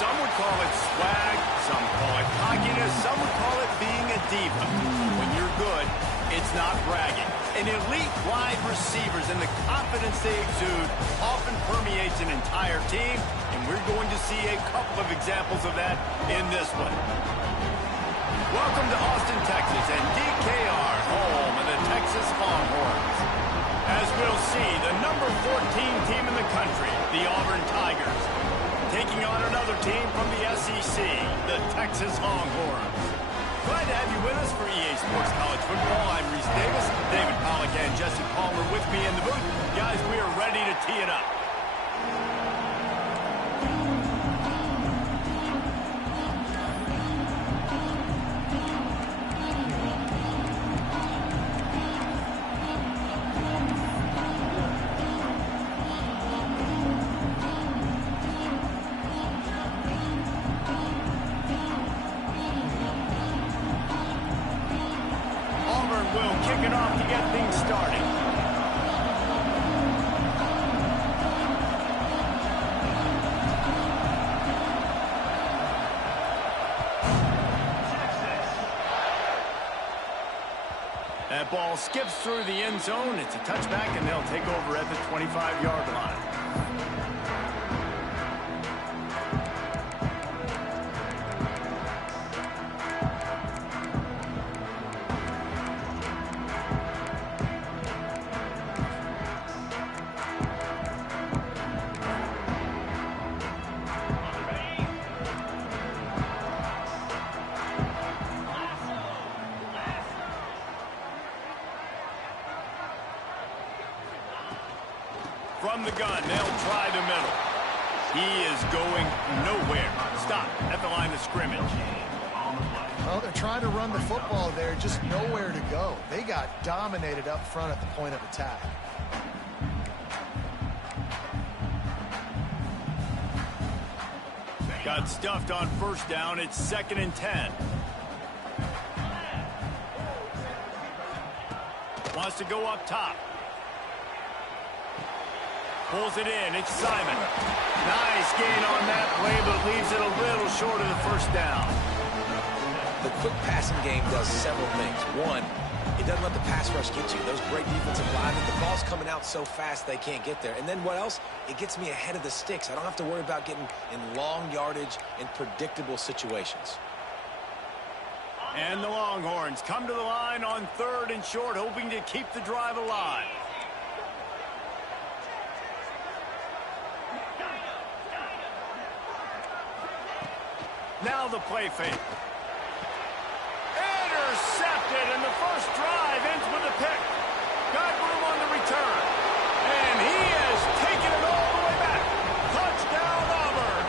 Some would call it swag, some call it cockiness, some would call it being a diva. When you're good, it's not bragging. And elite wide receivers and the confidence they exude often permeates an entire team, and we're going to see a couple of examples of that in this one. Welcome to Austin, Texas, and DKR, home of the Texas Longhorns. As we'll see, the number 14 team in the country, the Auburn Tigers, taking on another team from the SEC, the Texas Longhorns. Glad to have you with us for EA Sports College Football. I'm Reese Davis, David Pollack and Jesse Palmer with me in the booth. Guys, we are ready to tee it up. That ball skips through the end zone. It's a touchback, and they'll take over at the 25-yard line. From the gun, they'll try the middle. He is going nowhere. Stop at the line of scrimmage. Well, they're trying to run the football there, just nowhere to go. They got dominated up front at the point of attack. Got stuffed on first down. It's 2nd and 10. Wants to go up top. Pulls it in. It's Simon. Nice gain on that play, but leaves it a little short of the first down. The quick passing game does several things. One, it doesn't let the pass rush get you. Those great defensive linemen, the ball's coming out so fast they can't get there. And then what else? It gets me ahead of the sticks. I don't have to worry about getting in long yardage and predictable situations. And the Longhorns come to the line on 3rd and short, hoping to keep the drive alive. Now the play fake. Intercepted, and the first drive ends with a pick. Got room on the return. And he has taken it all the way back. Touchdown, Auburn.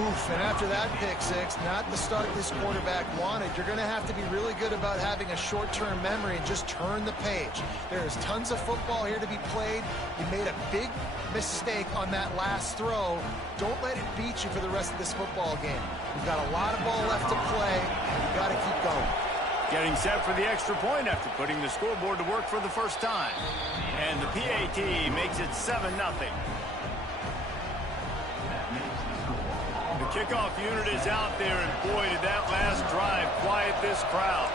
Oof, and after that pick six, not the start this quarterback wanted. You're going to have to be really good about having a short-term memory and just turn the page. There's tons of football here to be played. You made a big mistake on that last throw. Don't let it beat you for the rest of this football game. We've got a lot of ball left to play, and you've got to keep going. Getting set for the extra point after putting the scoreboard to work for the first time. And the PAT makes it 7-0. The kickoff unit is out there, and boy, did that last drive quiet this crowd.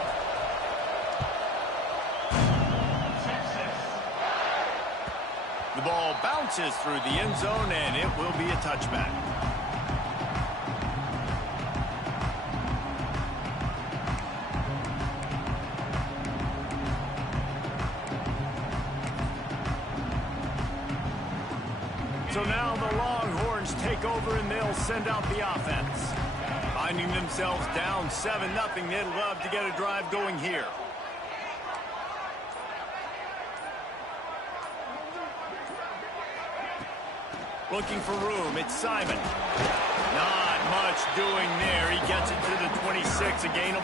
The ball bounces through the end zone, and it will be a touchback. So now the Longhorns take over, and they'll send out the offense. Finding themselves down 7-0, they'd love to get a drive going here. Looking for room. It's Simon. Not much doing there. He gets it to the 26, a gain of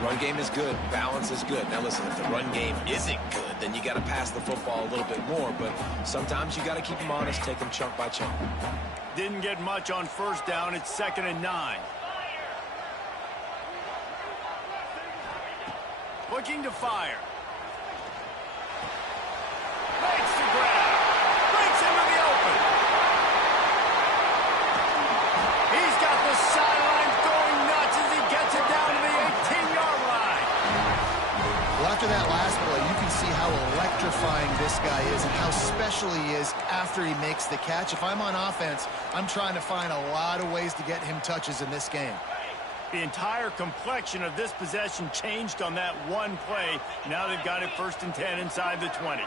1. Run game is good. Balance is good. Now listen, if the run game isn't good, then you got to pass the football a little bit more. But sometimes you got to keep them honest, take them chunk by chunk. Didn't get much on first down. It's 2nd and 9. Looking to fire. Makes the grab. Breaks into the open. guy is and how special he is after he makes the catch. If I'm on offense, I'm trying to find a lot of ways to get him touches in this game. The entire complexion of this possession changed on that one play. Now they've got it 1st and 10 inside the 20.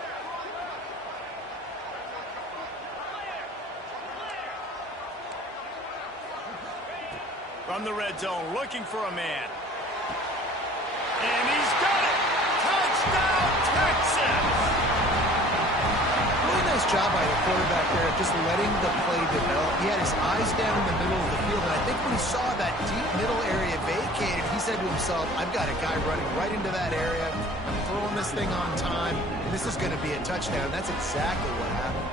From the red zone, looking for a man. And he's got it! Touchdown, Texas! Really nice job by the quarterback there, just letting the play develop. He had his eyes down in the middle of the field, and I think when he saw that deep middle area vacated, he said to himself, I've got a guy running right into that area. I'm throwing this thing on time, and this is going to be a touchdown. That's exactly what happened.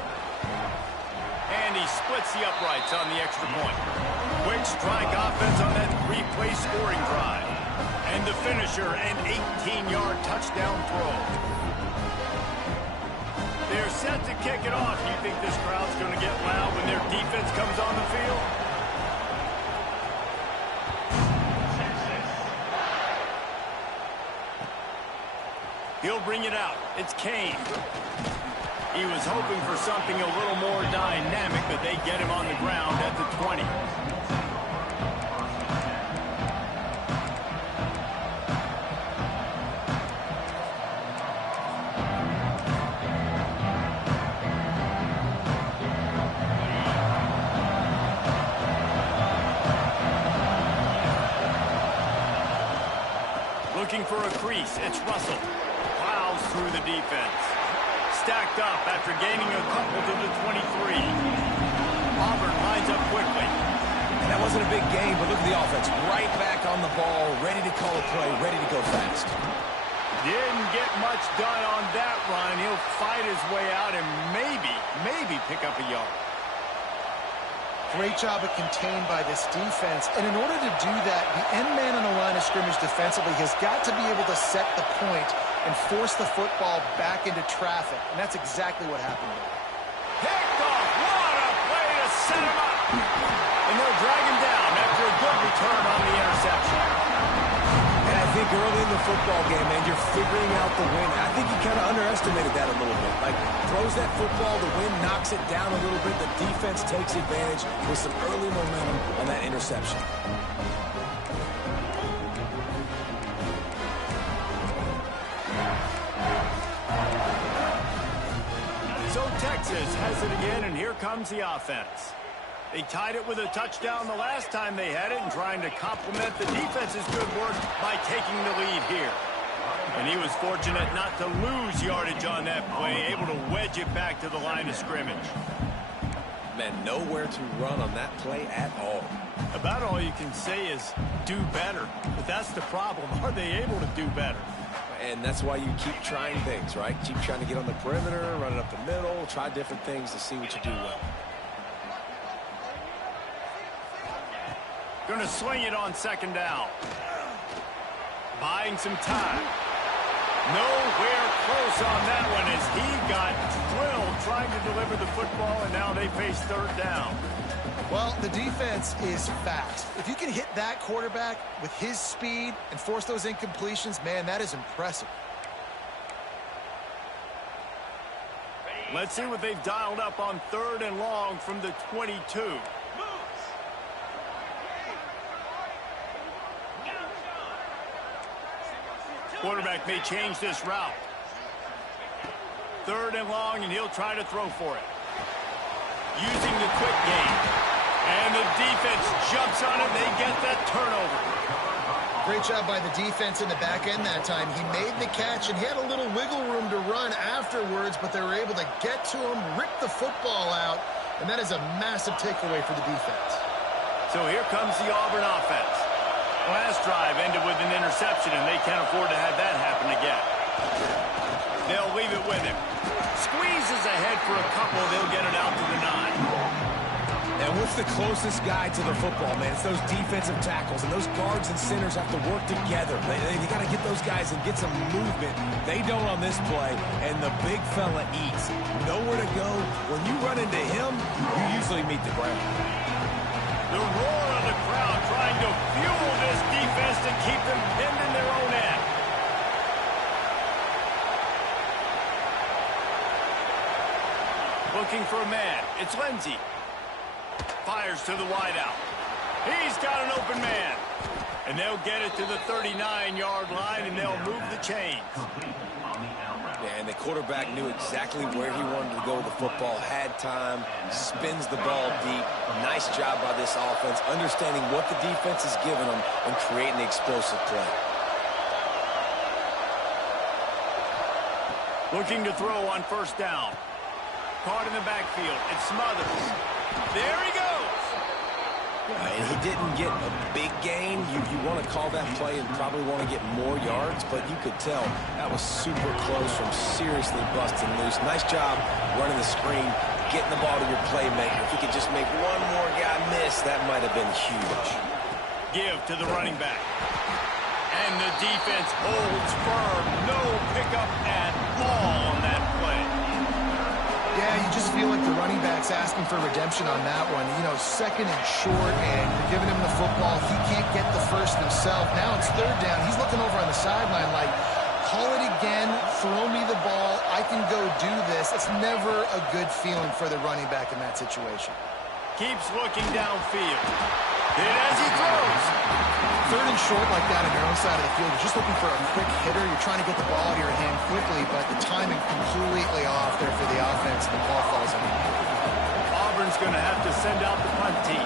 And he splits the uprights on the extra point. Quick strike offense on that 3-play scoring drive. And the finisher, an 18-yard touchdown throw. They're set to kick it off. Do you think this crowd's going to get loud when their defense comes on the field? He'll bring it out. It's Kane. He was hoping for something a little more dynamic, but they get him on the ground at the 20. Looking for a crease. It's Russell. Plows through the defense. Stacked up after gaining a couple to the 23. Auburn lines up quickly. And that wasn't a big game, but look at the offense. Right back on the ball, ready to call a play, ready to go fast. Didn't get much done on that run. He'll fight his way out and maybe pick up a yard. Great job of contained by this defense. And in order to do that, the end man on the line of scrimmage defensively has got to be able to set the point and force the football back into traffic. And that's exactly what happened here. Picked off. What a play to set him up. And they'll drag him down after a good return on the interception. And I think early in the football game, man, you're figuring out the win. I think he kind of underestimated that a little bit. Like, throws that football, the wind knocks it down a little bit. The defense takes advantage with some early momentum on that interception. So Texas has it again, and here comes the offense. They tied it with a touchdown the last time they had it and trying to complement the defense's good work by taking the lead here. And he was fortunate not to lose yardage on that play, able to wedge it back to the line of scrimmage. Man, nowhere to run on that play at all. About all you can say is do better. But that's the problem. Are they able to do better? And that's why you keep trying things, right? Keep trying to get on the perimeter, run it up the middle, try different things to see what you do well. Going to swing it on 2nd down. Buying some time. Nowhere close on that one as he got drilled trying to deliver the football, and now they face 3rd down. Well, the defense is fast. If you can hit that quarterback with his speed and force those incompletions, man, that is impressive. Let's see what they've dialed up on 3rd and long from the 22. Quarterback may change this route. 3rd and long, and he'll try to throw for it. Using the quick game. And the defense jumps on it. They get that turnover. Great job by the defense in the back end that time. He made the catch, and he had a little wiggle room to run afterwards, but they were able to get to him, rip the football out, and that is a massive takeaway for the defense. So here comes the Auburn offense. Last drive ended with an interception, and they can't afford to have that happen again. They'll leave it with him. Squeezes ahead for a couple. They'll get it out to the 9. And what's the closest guy to the football, man? It's those defensive tackles, and those guards and centers have to work together. They got to get those guys and get some movement. They don't on this play, and the big fella eats. Nowhere to go. When you run into him, you usually meet the ground. The roar of the crowd trying to fuel this defense to keep them pinned in their own end. Looking for a man. It's Lindsey. Fires to the wideout. He's got an open man. And they'll get it to the 39-yard line, and they'll move the chains. Yeah, and the quarterback knew exactly where he wanted to go with the football, had time, spins the ball deep. Nice job by this offense, understanding what the defense is giving them and creating the explosive play. Looking to throw on first down. Caught in the backfield. It's Smothers. There he goes. And he didn't get a big gain. You want to call that play and probably want to get more yards, but you could tell that was super close from seriously busting loose. Nice job running the screen, getting the ball to your playmaker. If he could just make one more guy miss, that might have been huge. Give to the running back. And the defense holds firm. No pickup at all on that play. Yeah, you just feel like the running back's asking for redemption on that one. You know, second and short, and you're giving him the football. He can't get the first himself. Now it's third down. He's looking over on the sideline like, call it again, throw me the ball, I can go do this. It's never a good feeling for the running back in that situation. Keeps looking downfield. Hit as he throws. Third and short like that on your own side of the field, you're just looking for a quick hitter. You're trying to get the ball out of your hand quickly, but the timing completely off there for the offense. The ball falls in. Auburn's going to have to send out the punt team.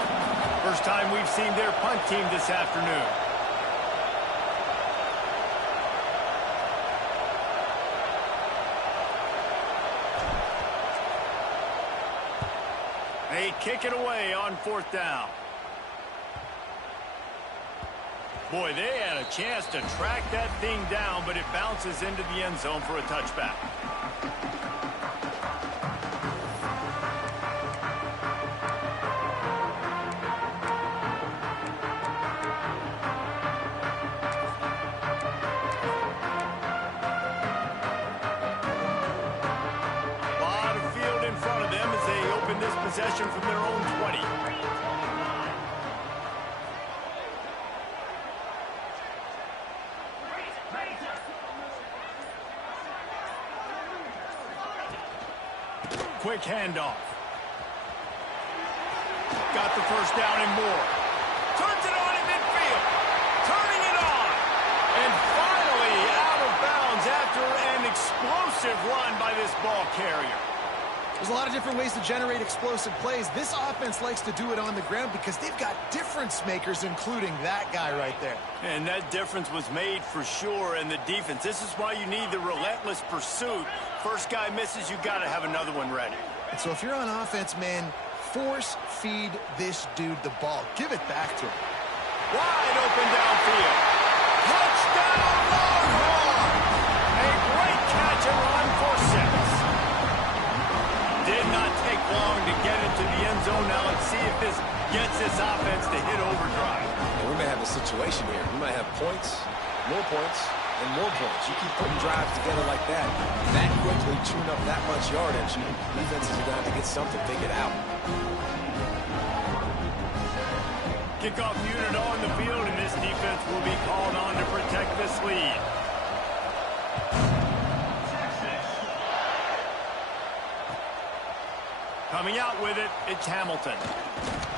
First time we've seen their punt team this afternoon. They kick it away on fourth down. Boy, they had a chance to track that thing down, but it bounces into the end zone for a touchback. A lot of field in front of them as they open this possession from their own 20. Quick handoff. Got the first down and more. Turns it on in midfield. Turning it on. And finally out of bounds after an explosive run by this ball carrier. There's a lot of different ways to generate explosive plays. This offense likes to do it on the ground because they've got difference makers, including that guy right there. And that difference was made for sure in the defense. This is why you need the relentless pursuit. First guy misses, you got to have another one ready. And so if you're on offense, man, force feed this dude the ball. Give it back to him. Wide open downfield. Touchdown, Longhorn! A great catch and run for 6. Did not take long to get into the end zone. Now let's see if this gets this offense to hit overdrive. And we may have a situation here. We might have points, more points, and more points. You keep putting drives together like that quickly tune up that much yardage, defenses are going to have to get something figured out. Kickoff unit on the field, and this defense will be called on to protect this lead. Coming out with it, it's Hamilton.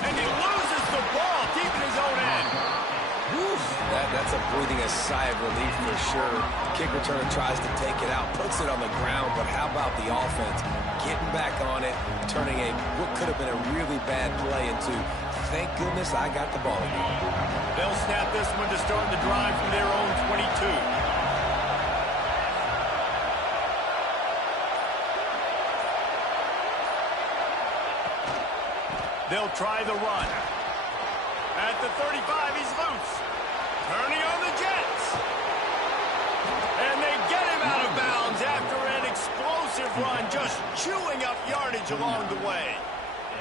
And he loses the ball deep in his own end. Oof, that's a breathing a sigh of relief for sure. Kick returner tries to take it out, puts it on the ground, but how about the offense getting back on it, turning what could have been a really bad play into, thank goodness I got the ball again. They'll snap this one to start the drive from their own 22. They'll try the run. At the 35, he's loose. Turning on the Jets. And they get him out of bounds after an explosive run, just chewing up yardage along the way.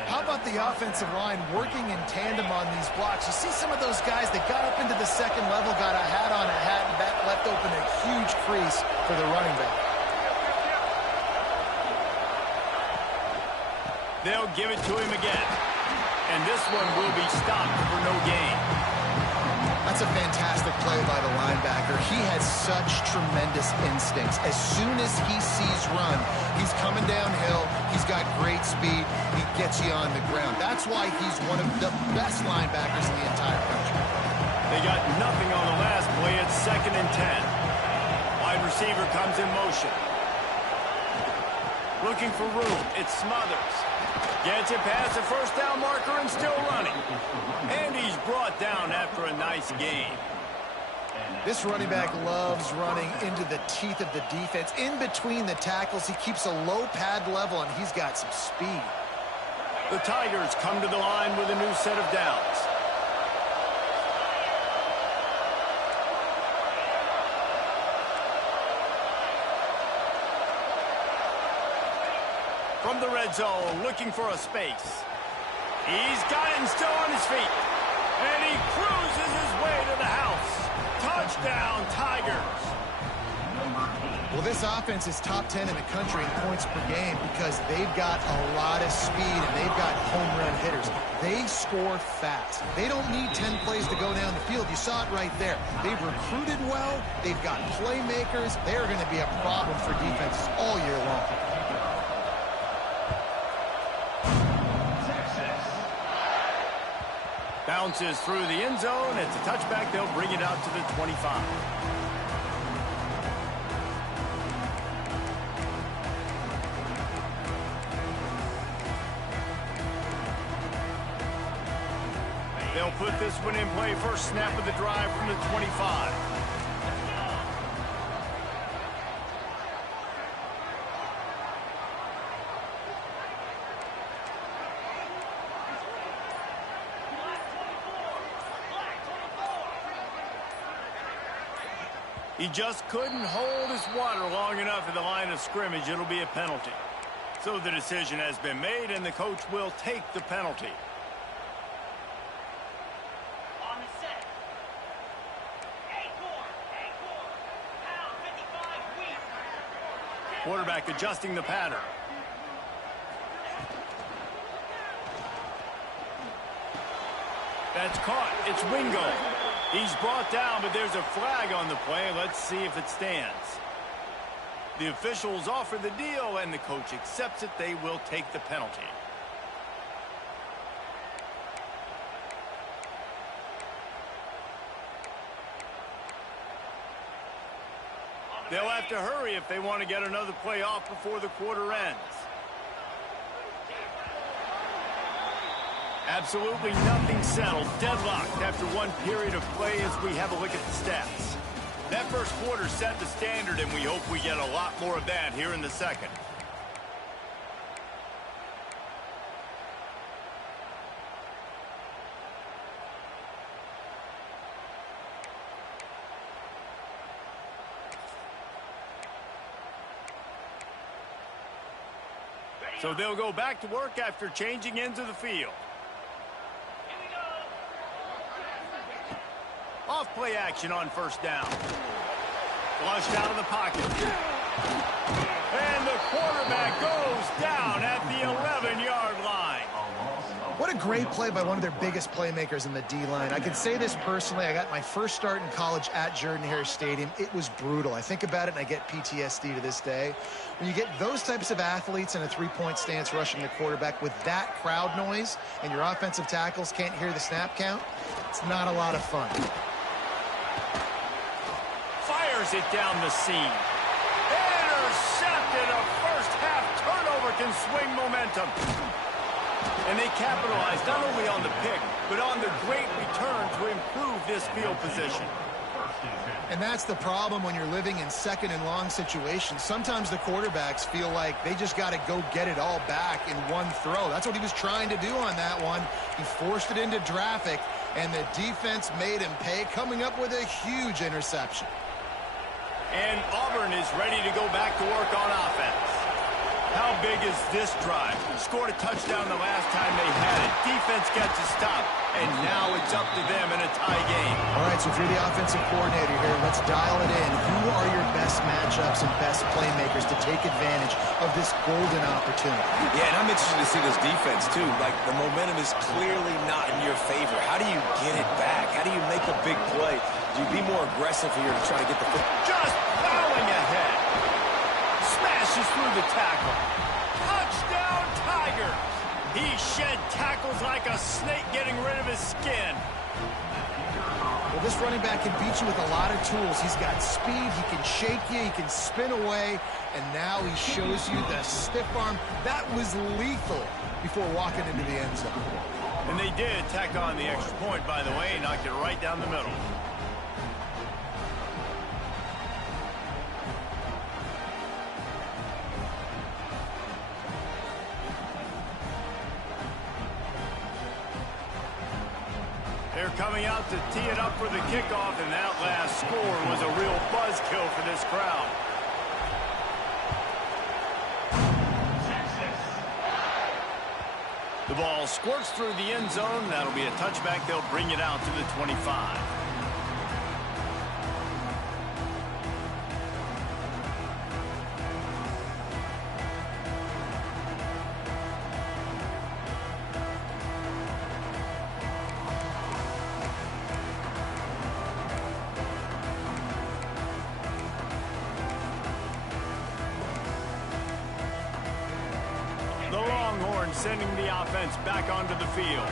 How about the offensive line working in tandem on these blocks? You see some of those guys that got up into the second level, got a hat on a hat, and that left open a huge crease for the running back. They'll give it to him again. And this one will be stopped for no gain. That's a fantastic play by the linebacker. He has such tremendous instincts. As soon as he sees run, he's coming downhill, he's He's got great speed. He gets you on the ground. That's why he's one of the best linebackers in the entire country. They got nothing on the last play. It's 2nd and 10. Wide receiver comes in motion. Looking for room. It's Smothers. Gets it past the first down marker and still running. And he's brought down after a nice gain. This running back loves running into the teeth of the defense. In between the tackles, he keeps a low pad level, and he's got some speed. The Tigers come to the line with a new set of downs. From the red zone, looking for a space. He's got it and still on his feet. And he cruises his way to the house. Touchdown, Tigers. Well, this offense is top 10 in the country in points per game because they've got a lot of speed and they've got home run hitters. They score fast. They don't need 10 plays to go down the field. You saw it right there. They've recruited well. They've got playmakers. They're going to be a problem for defenses all year long. Bounces through the end zone. It's a touchback. They'll bring it out to the 25. They'll put this one in play. First snap of the drive from the 25. He just couldn't hold his water long enough at the line of scrimmage. It'll be a penalty. So the decision has been made, and the coach will take the penalty. On the set. Acorn. Pound 55 weak. Quarterback adjusting the pattern. That's caught. It's Wingo. He's brought down, but there's a flag on the play. Let's see if it stands. The officials offer the deal, and the coach accepts it. They will take the penalty. They'll have to hurry if they want to get another play off before the quarter ends. Absolutely nothing settled. Deadlocked after one period of play as we have a look at the stats. That first quarter set the standard, and we hope we get a lot more of that here in the second. So they'll go back to work after changing into the field. Off play action on first down. Flushed out of the pocket. And the quarterback goes down at the 11-yard line. What a great play by one of their biggest playmakers in the D-line. I can say this personally. I got my first start in college at Jordan-Hare Stadium. It was brutal. I think about it, and I get PTSD to this day. When you get those types of athletes in a three-point stance rushing the quarterback with that crowd noise and your offensive tackles can't hear the snap count, it's not a lot of fun. Fires it down the seam. Intercepted. A first-half turnover can swing momentum. And they capitalized not only on the pick, but on the great return to improve this field position. And that's the problem when you're living in second and long situations. Sometimes the quarterbacks feel like they just got to go get it all back in one throw. That's what he was trying to do on that one. He forced it into traffic, and the defense made him pay, coming up with a huge interception. And Auburn is ready to go back to work on offense. How big is this drive? Scored a touchdown the last time they had it. Defense gets a stop, and now it's up to them in a tie game. All right, so if you're the offensive coordinator here, let's dial it in. Who are your best matchups and best playmakers to take advantage of this golden opportunity? Yeah, and I'm interested to see this defense, too. Like, the momentum is clearly not in your favor. How do you get it back? How do you make a big play? Do you be more aggressive here to try to get the foot? Just plowing ahead. Smashes through the tackle. Touchdown, He shed tackles like a snake getting rid of his skin. Well, this running back can beat you with a lot of tools. He's got speed, he can shake you, he can spin away, and now he shows you the stiff arm. That was lethal before walking into the end zone. And they did tack on the extra point, by the way, knocked it right down the middle. They're coming out to tee it up for the kickoff, and that last score was a real buzzkill for this crowd. The ball squirts through the end zone. That'll be a touchback. They'll bring it out to the 25. Sending the offense back onto the field.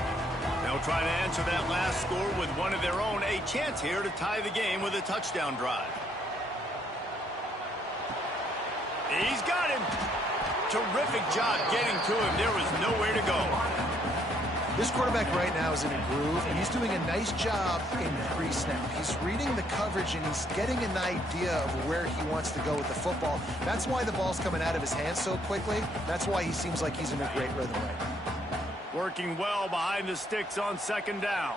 They'll try to answer that last score with one of their own. A chance here to tie the game with a touchdown drive. He's got him. Terrific job getting to him. There was nowhere to go. This quarterback right now is in a groove, and he's doing a nice job in pre-snap. He's reading the coverage, and he's getting an idea of where he wants to go with the football. That's why the ball's coming out of his hands so quickly. That's why he seems like he's in a great rhythm right now. Working well behind the sticks on second down.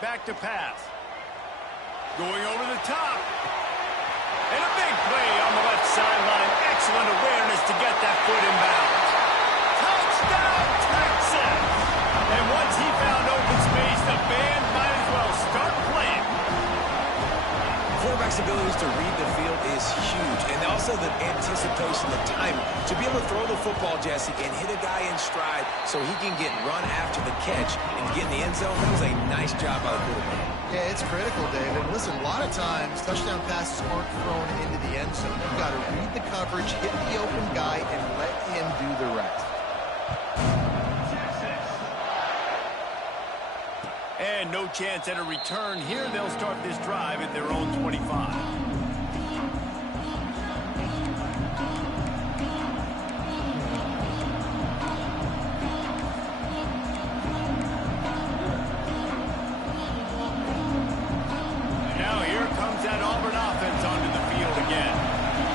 Back to pass. Going over the top. And a big play on the left sideline. Excellent awareness to get that foot in bounds. Touchdown, Texas! And once he found open space, the band might as well start playing. Quarterback's abilities to read the field is huge, and also the anticipation, the timing. To be able to throw the football, Jesse, and hit a guy in stride so he can get run after the catch and get in the end zone, that was a nice job by the quarterback. Yeah, it's critical, David. Listen, a lot of times, touchdown passes aren't thrown into the end zone. You've got to read the coverage, hit the open guy, and let him do the rest. And no chance at a return here. They'll start this drive at their own 25. Now here comes that Auburn offense onto the field again.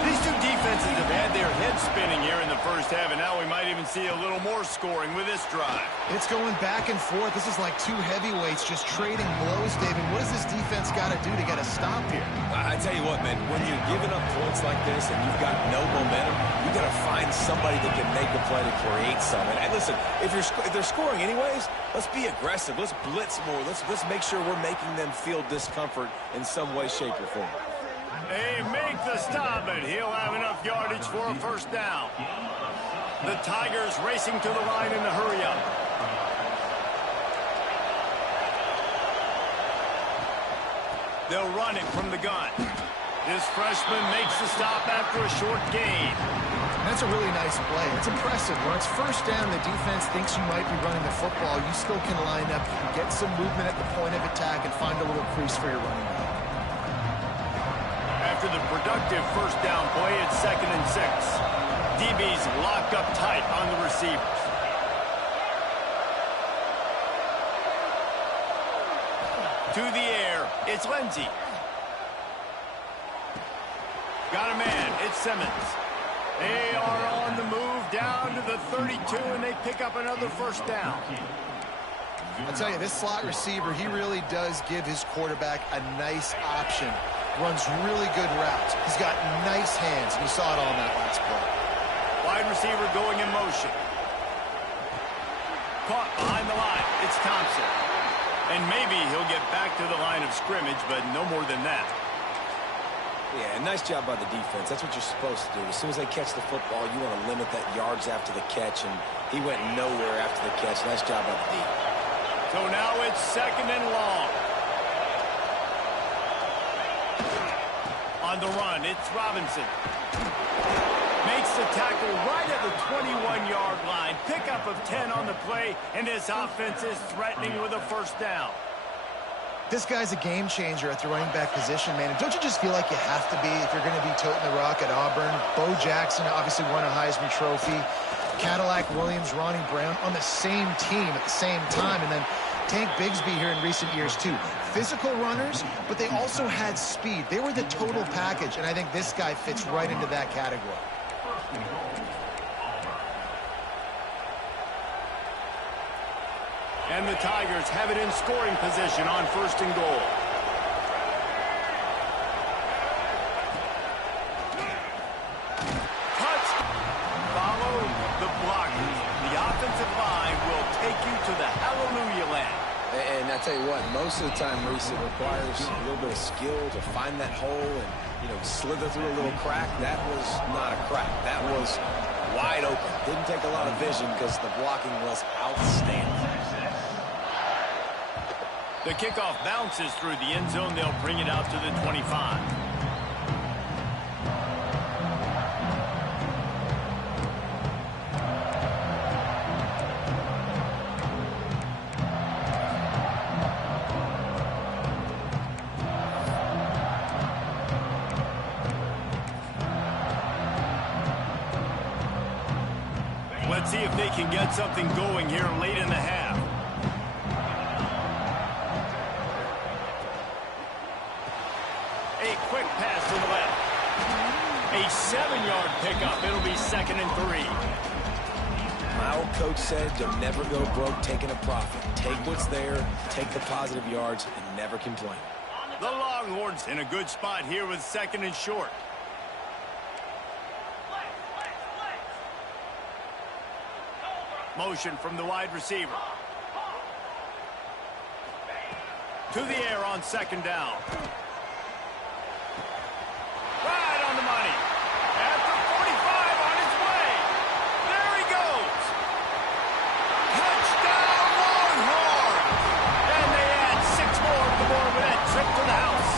These two defenses have had their heads spinning here in the first half, and now we might even see a little more scoring with this drive. It's going back and forth. This is like two heavyweights just trading blows, David. What does this defense got to do to get a stop here? I tell you what, man, when you're giving up points like this and you've got no momentum, you got to find somebody that can make a play to create something. And listen, if they're scoring anyways, let's be aggressive. Let's blitz more. Let's make sure we're making them feel discomfort in some way, shape, or form. They make the stop, but he'll have enough yardage for a first down. The Tigers racing to the line in the hurry-up. They'll run it from the gun. This freshman makes the stop after a short gain. That's a really nice play. It's impressive. When it's first down, the defense thinks you might be running the football. You still can line up, you can get some movement at the point of attack, and find a little crease for your running back. After the productive first down play, it's 2nd and 6. DB's locked up tight on the receivers. To the air, it's Lindsey. Got a man, it's Simmons. They are on the move down to the 32, and they pick up another first down. I'll tell you, this slot receiver, he really does give his quarterback a nice option. Runs really good routes. He's got nice hands, and you saw it all in that last play. Wide receiver going in motion. Caught behind the line. It's Thompson. And maybe he'll get back to the line of scrimmage, but no more than that. Yeah, nice job by the defense. That's what you're supposed to do. As soon as they catch the football, you want to limit that yards after the catch, and he went nowhere after the catch. Nice job by the D. So now it's 2nd and long. On the run, it's Robinson. Makes a tackle right at the 21-yard line. Pickup of 10 on the play, and this offense is threatening with a first down. This guy's a game changer at the running back position, man. And don't you just feel like you have to be if you're going to be toting the rock at Auburn? Bo Jackson obviously won a Heisman Trophy. Cadillac Williams, Ronnie Brown on the same team at the same time. And then Tank Bigsby here in recent years, too. Physical runners, but they also had speed. They were the total package, and I think this guy fits right into that category. And the Tigers have it in scoring position on 1st and goal. Touch. Follow the blockers. The offensive line will take you to the hallelujah land. And I tell you what, most of the time, Reese, it requires a little bit of skill to find that hole and, slither through a little crack. That was not a crack. That was wide open. Didn't take a lot of vision because the blocking was outstanding. The kickoff bounces through the end zone. They'll bring it out to the 25. Let's see if they can get something going here late in the half. A quick pass to the left. A 7-yard pickup. It'll be 2nd and 3. My old coach said you'll never go broke taking a profit. Take what's there, take the positive yards, and never complain. The Longhorns in a good spot here with 2nd and short. Motion from the wide receiver. To the air on 2nd down. Right on the money. At the 45 on his way. There he goes. Touchdown Longhorns. And they add 6 more to the board with that trip to the house.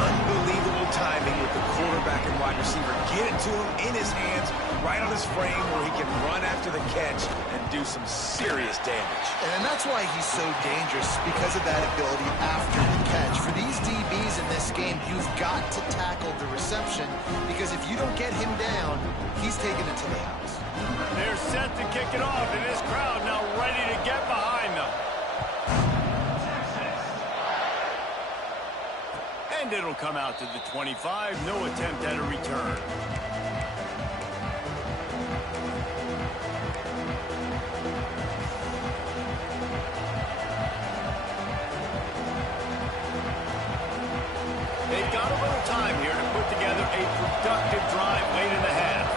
Unbelievable timing with the quarterback and wide receiver. Get it to him in his hands, right on his frame where he can run after the catch and do some serious damage. And that's why he's so dangerous, because of that ability after the catch. For these DBs in this game, you've got to tackle the reception, because if you don't get him down, he's taking it to the house. They're set to kick it off, and this crowd now ready to get behind them. And it'll come out to the 25. No attempt at a return. They've got a little time here to put together a productive drive late in the half.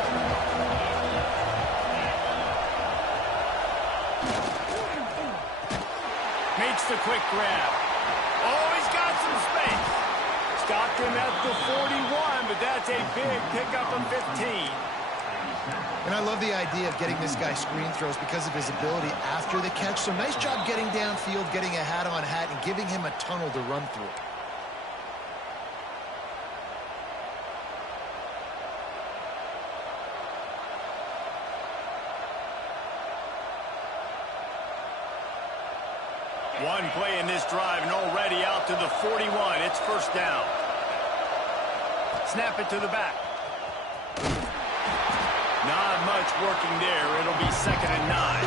Makes the quick grab. Oh, he's got some space. Stopped him at the 41, but that's a big pickup of 15. And I love the idea of getting this guy screen throws because of his ability after the catch. So nice job getting downfield, getting a hat-on-hat, and giving him a tunnel to run through. One play in this drive and already out to the 41. It's 1st down. Snap it to the back. Not much working there. It'll be 2nd and 9.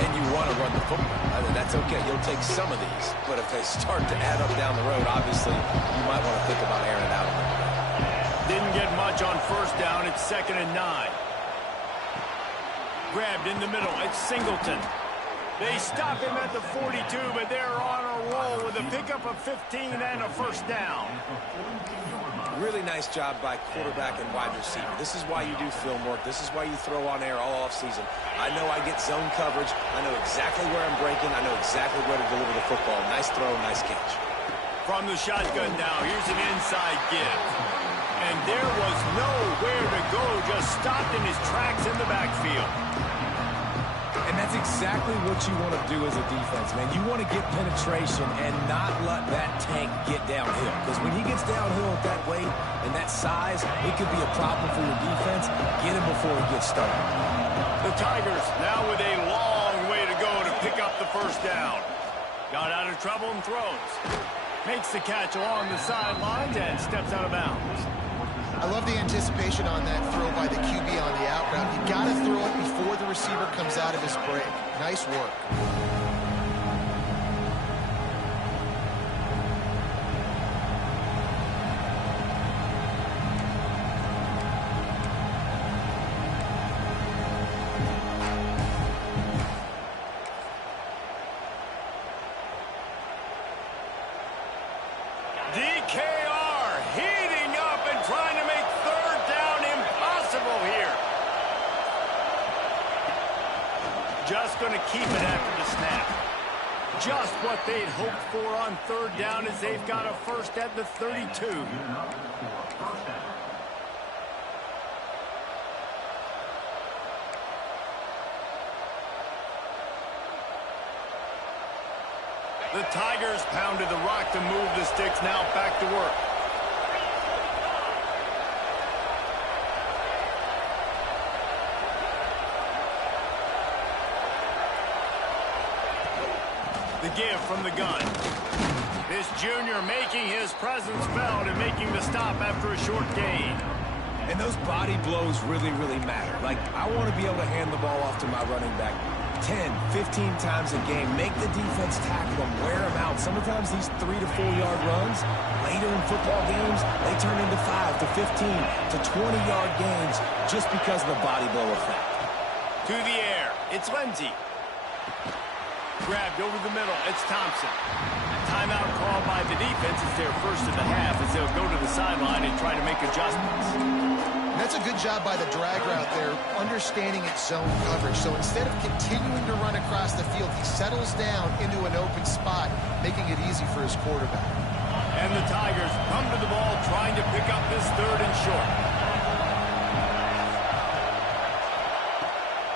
And you want to run the football. That's okay. You'll take some of these. But if they start to add up down the road, obviously, you might want to think about airing it out a little bit. Didn't get much on 1st down. It's 2nd and 9. Grabbed in the middle. It's Singleton. They stop him at the 42, but they're on a roll with a pickup of 15 and a 1st down. Really nice job by quarterback and wide receiver. This is why you do film work. This is why you throw on air all offseason. I know I get zone coverage. I know exactly where I'm breaking. I know exactly where to deliver the football. Nice throw, nice catch. From the shotgun now, here's an inside give. And there was nowhere to go, just stopped in his tracks in the backfield. And that's exactly what you want to do as a defense, man. You want to get penetration and not let that tank get downhill. Because when he gets downhill at that weight and that size, it could be a problem for your defense. Get him before he gets started. The Tigers now with a long way to go to pick up the first down. Got out of trouble and throws. Makes the catch along the sidelines and steps out of bounds. I love the anticipation on that throw by the QB on the out route. You got to throw it before the receiver comes out of his break. Nice work. DKR heating up and trying to make third down impossible here. Just going to keep it after the snap. Just what they'd hoped for on third down as they've got a first at the 32. The Tigers pounded the rock to move the sticks, now back to work. The give from the gun. This junior making his presence felt and making the stop after a short gain. And those body blows really, really matter. Like, I want to be able to hand the ball off to my running back 10, 15 times a game. Make the defense tackle them, wear them out. Sometimes these 3 to 4 yard runs, later in football games, they turn into 5 to 15 to 20 yard gains just because of the body blow effect. To the air, it's Lindsey. Grabbed over the middle, it's Thompson. Timeout called by the defense. It's their first of the half as they'll go to the sideline and try to make adjustments. And that's a good job by the drag route there, understanding its zone coverage. So instead of continuing to run across the field, he settles down into an open spot, making it easy for his quarterback. And the Tigers come to the ball trying to pick up this third and short.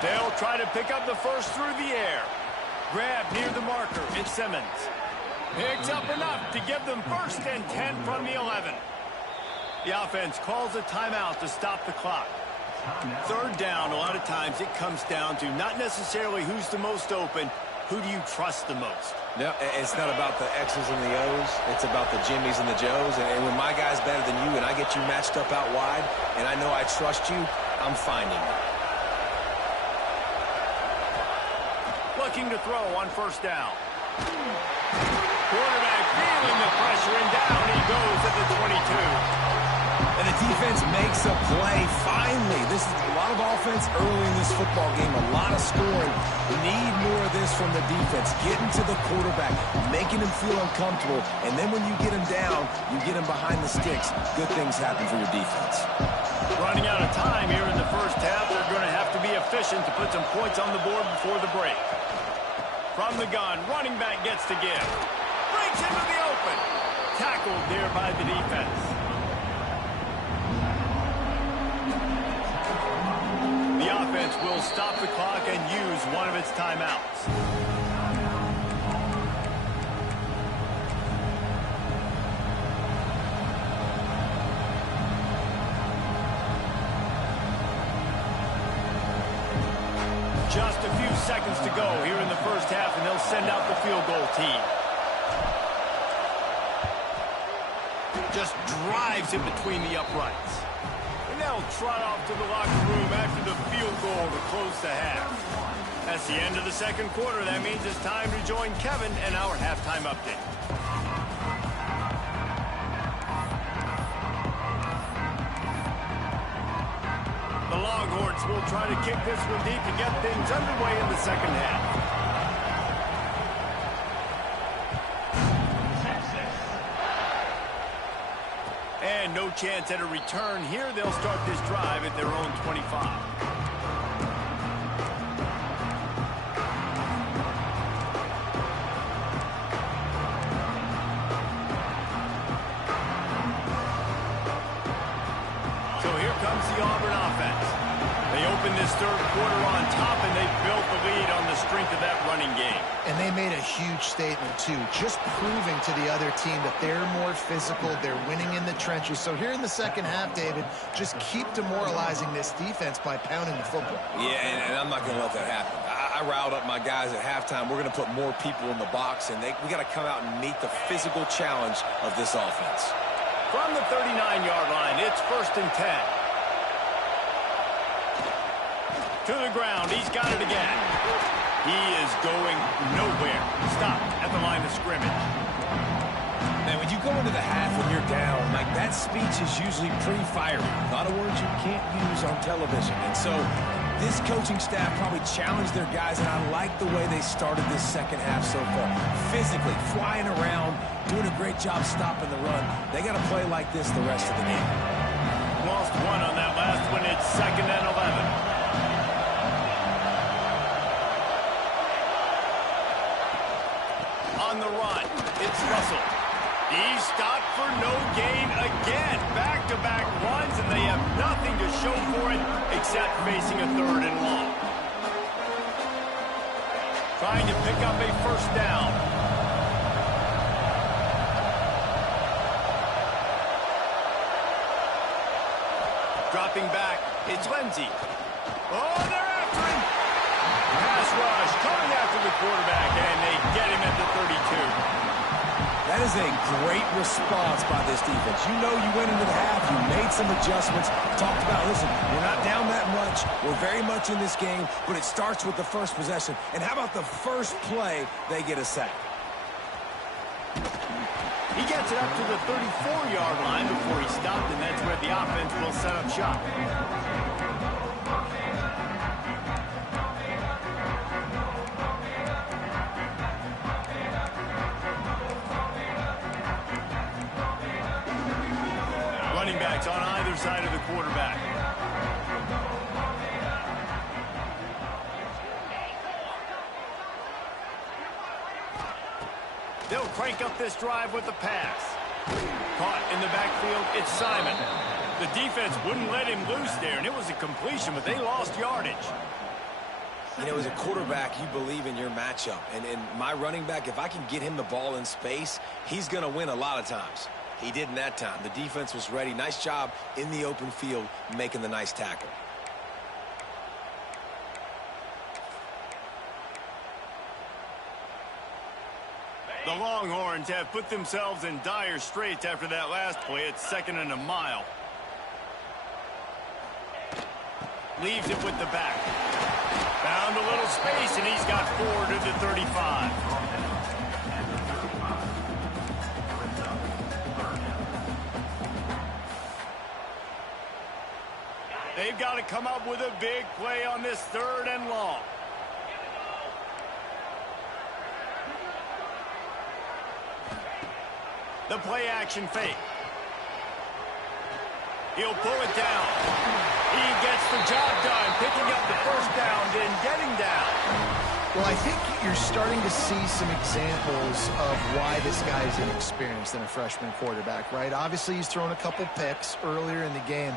They'll try to pick up the first through the air. Grab near the marker. It's Simmons. Picks up enough to give them first and 10 from the 11. The offense calls a timeout to stop the clock. Third down, a lot of times it comes down to not necessarily who's the most open, who do you trust the most? No, it's not about the X's and the O's. It's about the Jimmies and the Joes. And when my guy's better than you and I get you matched up out wide and I know I trust you, I'm finding you. Looking to throw on first down. Quarterback feeling the pressure, and down he goes at the 22. And the defense makes a play, finally. This is a lot of offense early in this football game, a lot of scoring. We need more of this from the defense. Getting to the quarterback, making him feel uncomfortable, and then when you get him down, you get him behind the sticks. Good things happen for your defense. Running out of time here in the first half. They're going to have to be efficient to put some points on the board before the break. From the gun, running back gets to give. Breaks into the open. Tackled there by the defense. The offense will stop the clock and use one of its timeouts. Just a few seconds to go here in the first half, and they'll send out the field goal team. Just drives in between the uprights. And they'll trot off to the locker room after the field goal to close the half. That's the end of the second quarter. That means it's time to join Kevin and our halftime update. The Longhorns will try to kick this one deep to get things underway in the second half. And no chance at a return here. They'll start this drive at their own 25. So here comes the Auburn offense. They opened this third quarter on top, and they built the lead on the strength of that running game. And they made a huge statement, too, just proving to the other team that they're more physical, they're winning in the trenches. So here in the second half, David, just keep demoralizing this defense by pounding the football. Yeah, and I'm not going to let that happen. I riled up my guys at halftime. We're going to put more people in the box, and we got to come out and meet the physical challenge of this offense. From the 39-yard line, it's 1st and 10. To the ground, he's got it again. He is going nowhere. Stop at the line of scrimmage. Man, when you go into the half when you're down, like that speech is usually pretty fiery. A lot of words you can't use on television. And so this coaching staff probably challenged their guys, and I like the way they started this second half so far. Physically, flying around, doing a great job stopping the run. They got to play like this the rest of the game. Lost one on that last one. It's 2nd and 11. On the run, it's Russell. He's stopped for no gain again. Back-to-back runs, and they have nothing to show for it except facing a 3rd and long. Trying to pick up a 1st down. Dropping back, it's Lindsey. Oh, they're after him. Pass rush coming after the quarterback, and they get him at the 32. That is a great response by this defense. You know you went into the half, you made some adjustments, talked about, listen, we're not down that much, we're very much in this game, but it starts with the first possession. And how about the first play, they get a sack? He gets it up to the 34-yard line before he stopped, and that's where the offense will set up shop. Running backs on either side of the quarterback. They'll crank up this drive with the pass. Caught in the backfield, it's Simon. The defense wouldn't let him loose there, and it was a completion, but they lost yardage. You know, as a quarterback, you believe in your matchup. And my running back, if I can get him the ball in space, he's going to win a lot of times. He didn't that time. The defense was ready. Nice job in the open field making the nice tackle. The Longhorns have put themselves in dire straits after that last play. It's 2nd and a mile. Leaves it with the back. Found a little space, and he's got 4 to the 35. They've got to come up with a big play on this 3rd and long. The play action fake. He'll pull it down. He gets the job done, picking up the 1st down and getting down. Well, I think you're starting to see some examples of why this guy is inexperienced in a freshman quarterback, right? Obviously, he's thrown a couple picks earlier in the game.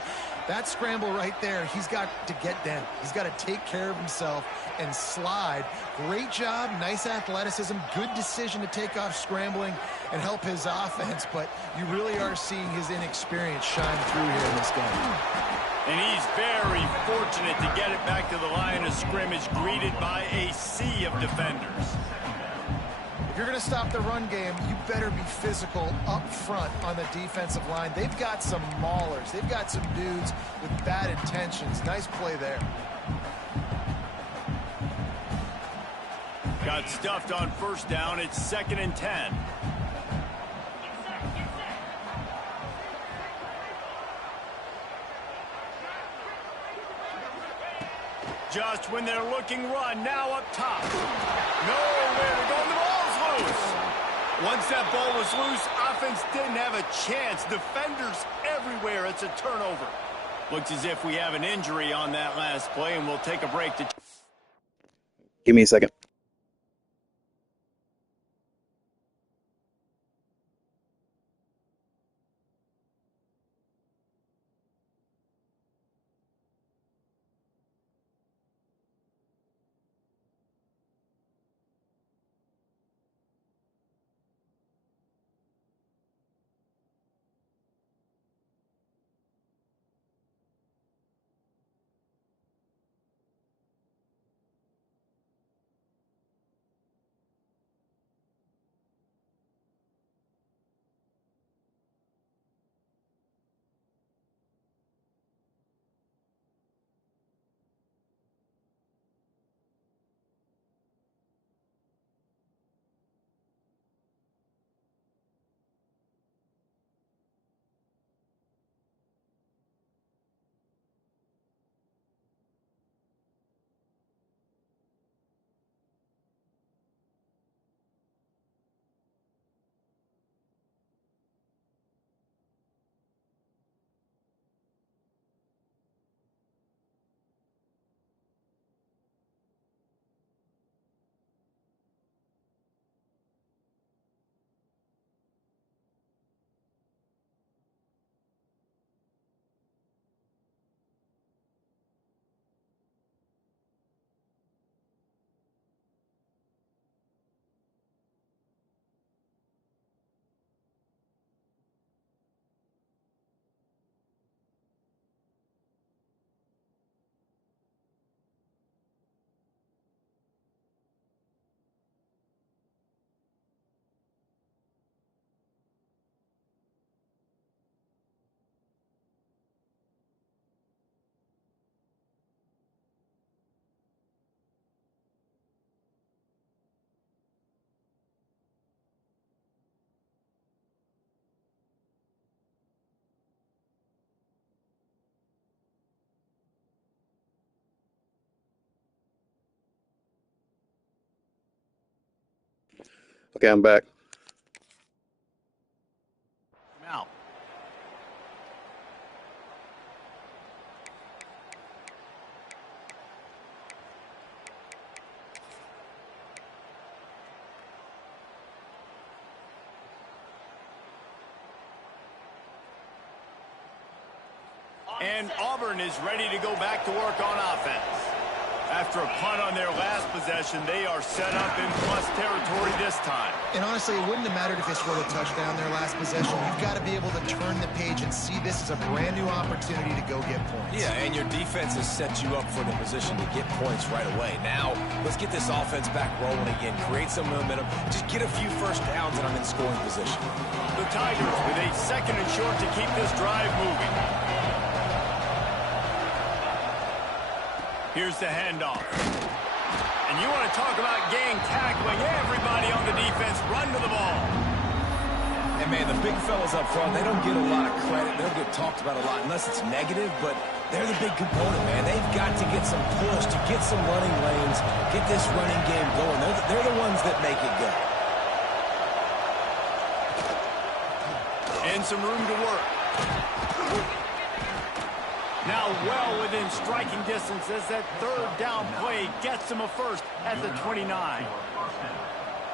That scramble right there, he's got to get down. He's got to take care of himself and slide. Great job, nice athleticism, good decision to take off scrambling and help his offense, but you really are seeing his inexperience shine through here in this game. And he's very fortunate to get it back to the line of scrimmage, greeted by a sea of defenders. If you're going to stop the run game, you better be physical up front on the defensive line. They've got some maulers. They've got some dudes with bad intentions. Nice play there. Got stuffed on 1st down. It's 2nd and 10. Just when they're looking run, now up top. Nowhere to go. The ball's loose. Once that ball was loose, offense didn't have a chance. Defenders everywhere. It's a turnover. Looks as if we have an injury on that last play, and we'll take a break to... Give me a second. Okay, I'm back. Out. And Auburn is ready to go back to work on offense. After a punt on their last possession, they are set up in plus territory this time. And honestly, it wouldn't have mattered if they scored a touchdown their last possession. You've got to be able to turn the page and see this as a brand new opportunity to go get points. Yeah, and your defense has set you up for the position to get points right away. Now, let's get this offense back rolling again, create some momentum, just get a few first downs, and I'm in scoring position. The Tigers with a 2nd and short to keep this drive moving. Here's the handoff. And you want to talk about gang tackling. Everybody on the defense run to the ball. And, man, the big fellas up front, they don't get a lot of credit. They don't get talked about a lot unless it's negative, but they're the big component, man. They've got to get some push, to get some running lanes, get this running game going. They're the ones that make it go. And some room to work. Now well within striking distance as that 3rd down play gets them a first at the 29.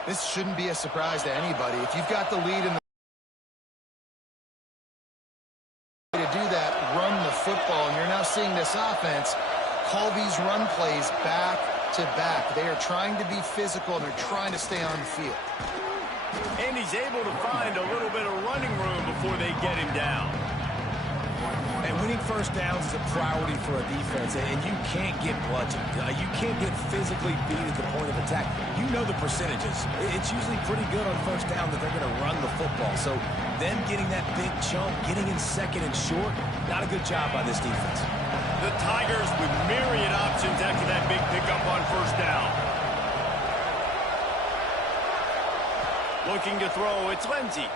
This shouldn't be a surprise to anybody. If you've got the lead in the to do that, run the football, and you're now seeing this offense call these run plays back to back. They are trying to be physical, and they're trying to stay on the field. And he's able to find a little bit of running room before they get him down. And winning first downs is a priority for a defense, and you can't get bludgeoned. You can't get physically beat at the point of attack. You know the percentages. It's usually pretty good on first down that they're going to run the football. So them getting that big chunk, getting in 2nd and short, not a good job by this defense. The Tigers with myriad options after that big pickup on first down. Looking to throw, it's Lindsey.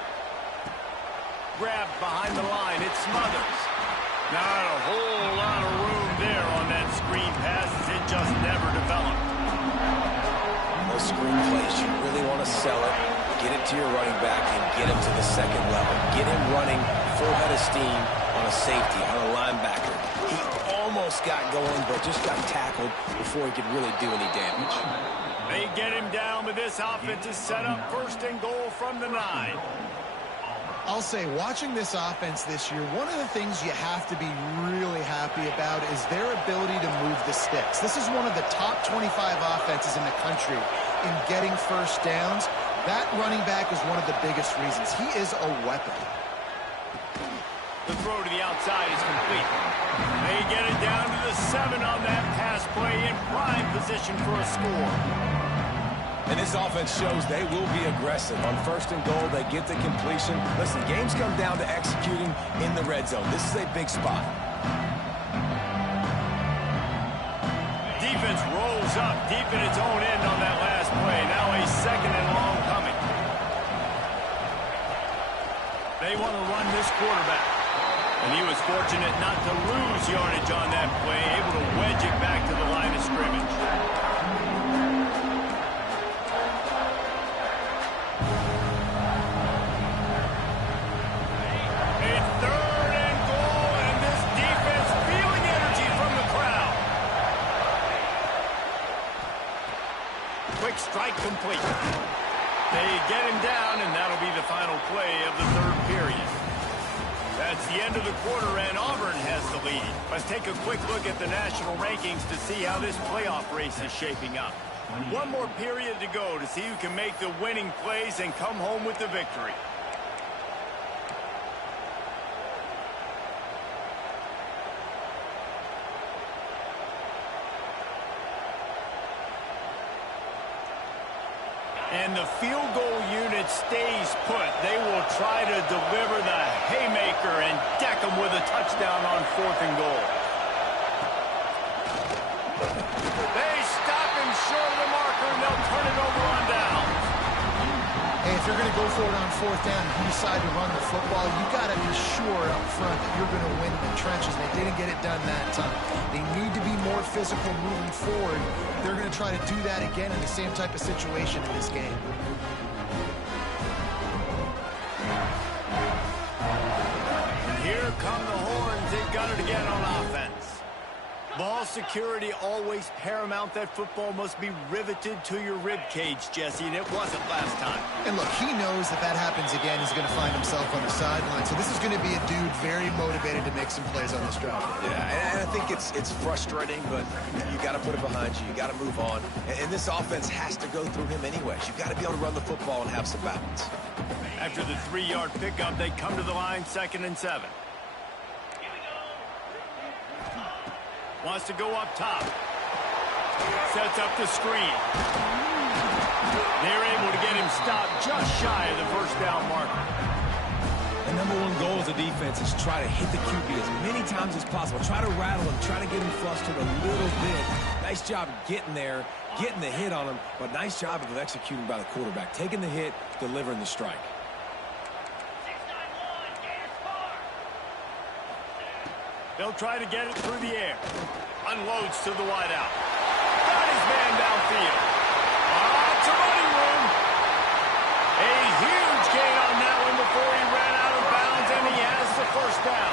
Grabbed behind the line, it's Smothers. Not a whole lot of room there on that screen pass as it just never developed. Those screen plays, you really want to sell it, get it to your running back, and get him to the 2nd level. Get him running full head of steam on a safety, on a linebacker. He almost got going, but just got tackled before he could really do any damage. They get him down, but this offense is set up 1st and goal from the 9. I'll say, watching this offense this year, one of the things you have to be really happy about is their ability to move the sticks. This is one of the top 25 offenses in the country in getting first downs. That running back is one of the biggest reasons. He is a weapon. The throw to the outside is complete. They get it down to the 7 on that pass play in prime position for a score. And this offense shows they will be aggressive. On 1st and goal, they get the completion. Listen, games come down to executing in the red zone. This is a big spot. Defense rolls up deep in its own end on that last play. Now a 2nd and long coming. They want to run this quarterback. And he was fortunate not to lose yardage on that play, able to wedge it back to the line of scrimmage. Strike complete. They get him down, and that'll be the final play of the 3rd period. That's the end of the quarter, and Auburn has the lead. Let's take a quick look at the national rankings to see how this playoff race is shaping up. One more period to go to see who can make the winning plays and come home with the victory. And the field goal unit stays put. They will try to deliver the haymaker and deck them with a touchdown on 4th and goal. They stop him short of the marker, and they'll turn it over on down. Hey, if you're going to go for it on 4th down and you decide to run the football, you got to be sure up front that you're going to win in the trenches. They didn't get it done that time. They need to be more physical moving forward. They're going to try to do that again in the same type of situation in this game. come the horns. They've got it again on offense. Ball security always paramount. That football must be riveted to your rib cage, Jesse, and it wasn't last time. And look, he knows that happens again, he's going to find himself on the sideline. So this is going to be a dude very motivated to make some plays on this drive. Yeah, and I think it's frustrating, but you got to put it behind you. You got to move on. And this offense has to go through him anyways. You got to be able to run the football and have some balance. After the 3-yard pickup, they come to the line, 2nd and 7. Wants to go up top. Sets up the screen. They're able to get him stopped just shy of the first down marker. The number one goal as a defense is try to hit the QB as many times as possible. Try to rattle him. Try to get him flustered a little bit. Nice job getting there, getting the hit on him, but nice job of executing by the quarterback. Taking the hit, delivering the strike. They'll try to get it through the air. Unloads to the wideout. Got his man downfield. Lots of running room. A huge gain on that one before he ran out of bounds, and he has the first down.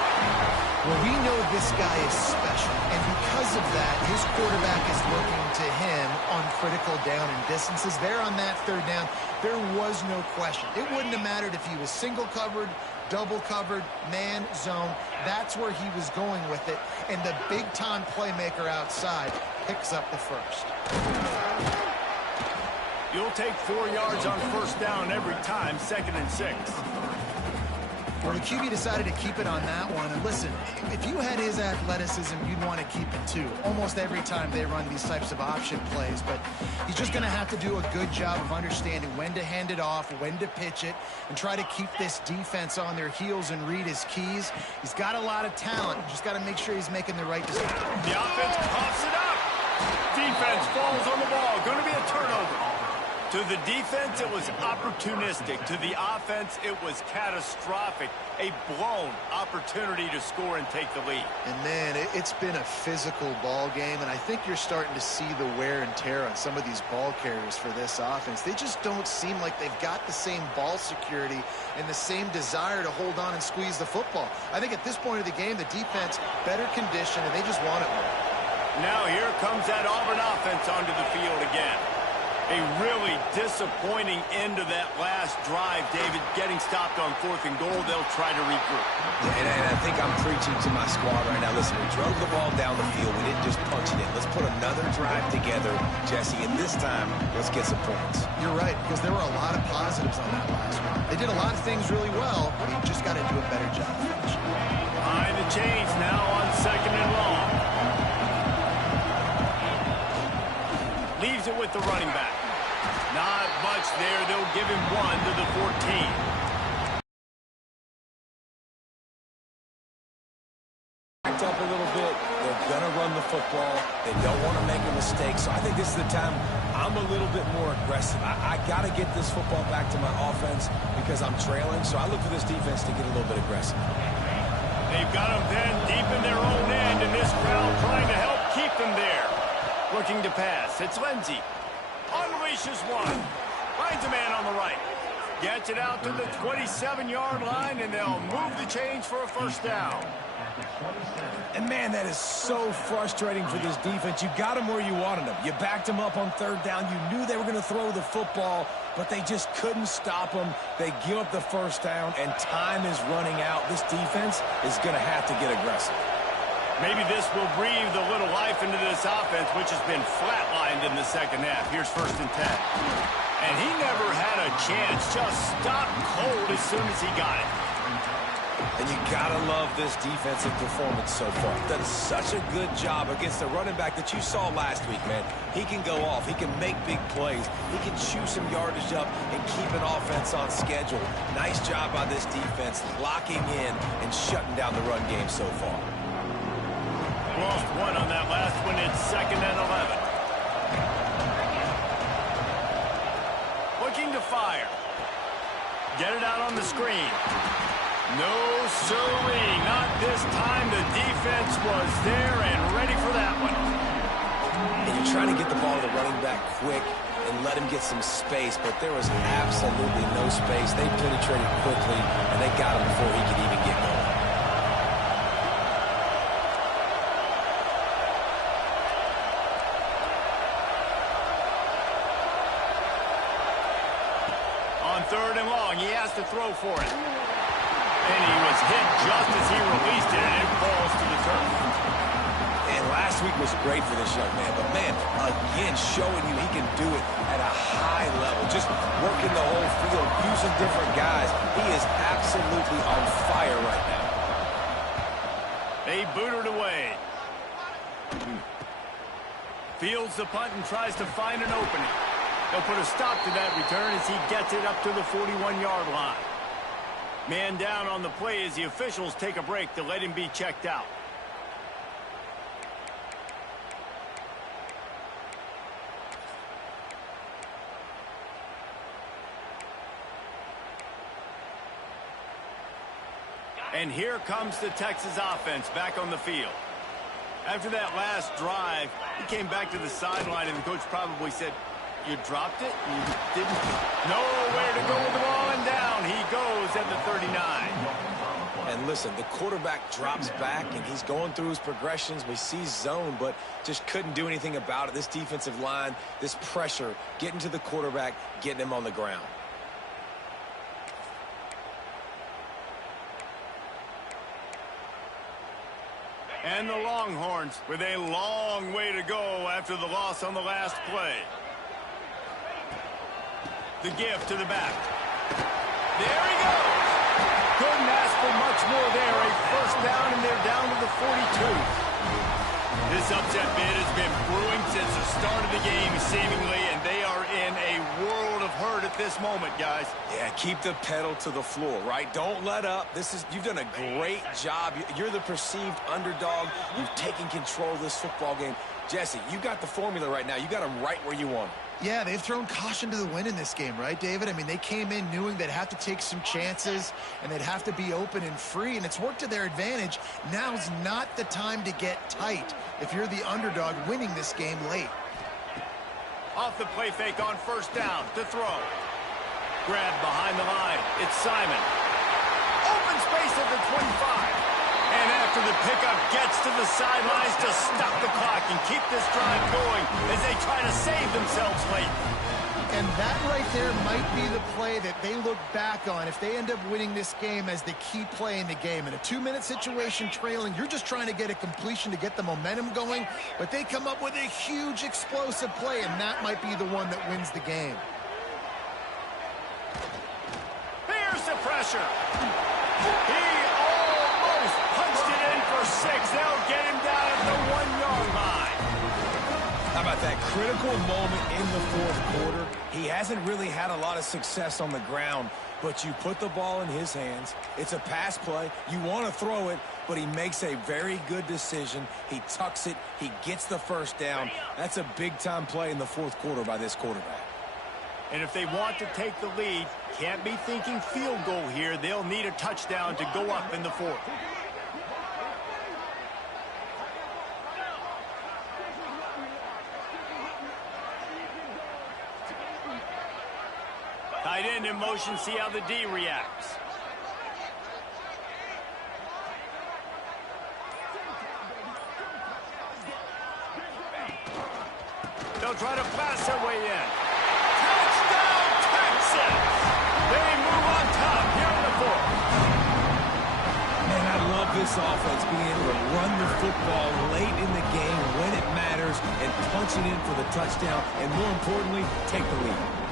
Well, we know this guy is special, and because of that, his quarterback is looking to him on critical down and distances. There on that 3rd down, there was no question. It wouldn't have mattered if he was single covered, double covered, man, zone. That's where he was going with it, and the big-time playmaker outside picks up the first. You'll take 4 yards on first down every time, 2nd and 6. Well, the QB decided to keep it on that one. And listen, if you had his athleticism, you'd want to keep it too. Almost every time they run these types of option plays. But he's just going to have to do a good job of understanding when to hand it off, when to pitch it, and try to keep this defense on their heels and read his keys. He's got a lot of talent. Just got to make sure he's making the right decision. The offense coughs it up. Defense falls on the ball. Going to be a turnover. To the defense, it was opportunistic. To the offense, it was catastrophic. A blown opportunity to score and take the lead. And, man, it's been a physical ball game, and I think you're starting to see the wear and tear on some of these ball carriers for this offense. They just don't seem like they've got the same ball security and the same desire to hold on and squeeze the football. I think at this point of the game, the defense better conditioned, and they just want it more. Now here comes that Auburn offense onto the field again. A really disappointing end to that last drive, David. Getting stopped on 4th and goal, they'll try to regroup. And I think I'm preaching to my squad right now. Listen, we drove the ball down the field. We didn't just punch it in. Let's put another drive together, Jesse, and this time, let's get some points. You're right, because there were a lot of positives on that last one. They did a lot of things really well, but you just got to do a better job finishing. Behind the chains now on 2nd and long. Leaves it with the running back. Not much there. They'll give him 1 to the 14. Backed up a little bit. They're going to run the football. They don't want to make a mistake. So I think this is the time I'm a little bit more aggressive. I got to get this football back to my offense because I'm trailing. So I look for this defense to get a little bit aggressive. They've got them then deep in their own end, and this crowd trying to help keep them there. Looking to pass. It's Lindsey. Unleashes one. Finds a man on the right. Gets it out to the 27-yard line, and they'll move the chains for a first down. And, man, that is so frustrating for this defense. You got them where you wanted them. You backed them up on 3rd down. You knew they were going to throw the football, but they just couldn't stop them. They give up the first down, and time is running out. This defense is going to have to get aggressive. Maybe this will breathe a little life into this offense, which has been flatlined in the second half. Here's 1st and 10. And he never had a chance. Just stopped cold as soon as he got it. And you got to love this defensive performance so far. Done such a good job against the running back that you saw last week, man. He can go off. He can make big plays. He can chew some yardage up and keep an offense on schedule. Nice job by this defense locking in and shutting down the run game so far. Lost 1 on that last one. It's 2nd and 11. Looking to fire. Get it out on the screen. No, sirree. Not this time. The defense was there and ready for that one. And you're trying to get the ball to the running back quick and let him get some space, but there was absolutely no space. They penetrated quickly, and they got him before he could even get going. 3rd and long. He has to throw for it. And he was hit just as he released it, and it falls to the turf. And last week was great for this young man. But, man, again, showing you he can do it at a high level. Just working the whole field, using different guys. He is absolutely on fire right now. They boot it away. Fields the punt and tries to find an opening. They'll put a stop to that return as he gets it up to the 41-yard line. Man down on the play as the officials take a break to let him be checked out. And here comes the Texas offense back on the field. After that last drive, he came back to the sideline, and the coach probably said, "You dropped it? You didn't nowhere to go with the ball, and down he goes at the 39. And listen, the quarterback drops back, and he's going through his progressions. We see zone, but just couldn't do anything about it. This defensive line, this pressure, getting to the quarterback, getting him on the ground. And the Longhorns with a long way to go after the loss on the last play. The give to the back. There he goes. Couldn't ask for much more there. A first down, and they're down to the 42. This upset bid has been brewing since the start of the game, seemingly, and they are in a world of hurt at this moment, guys. Yeah, keep the pedal to the floor, right? Don't let up. You've done a great job. You're the perceived underdog. You've taken control of this football game. Jesse, you got the formula right now. You got them right where you want them. Yeah, they've thrown caution to the wind in this game, right, David? I mean, they came in knowing they'd have to take some chances and they'd have to be open and free, and it's worked to their advantage. Now's not the time to get tight if you're the underdog winning this game late. Off the play fake on first down to throw. Grab behind the line. It's Simon. Open space at the 25. And after the pickup, gets to the sidelines to stop the clock and keep this drive going as they try to save themselves late. And that right there might be the play that they look back on if they end up winning this game as the key play in the game. In a 2-minute situation trailing, you're just trying to get a completion to get the momentum going, but they come up with a huge explosive play, and that might be the one that wins the game. Here's the pressure. He almost punched it in for 6. They'll get him down at the 1-yard line. How about that critical moment in the fourth quarter? He hasn't really had a lot of success on the ground, but you put the ball in his hands. It's a pass play. You want to throw it, but he makes a very good decision. He tucks it. He gets the first down. That's a big-time play in the fourth quarter by this quarterback. And if they want to take the lead, can't be thinking field goal here. They'll need a touchdown to go up in the fourth. Tight end in motion, see how the D reacts. They'll try to pass their way in. Touchdown, Texas! They move on top here in the fourth. Man, I love this offense being able to run the football late in the game when it matters and punch it in for the touchdown, and more importantly, take the lead.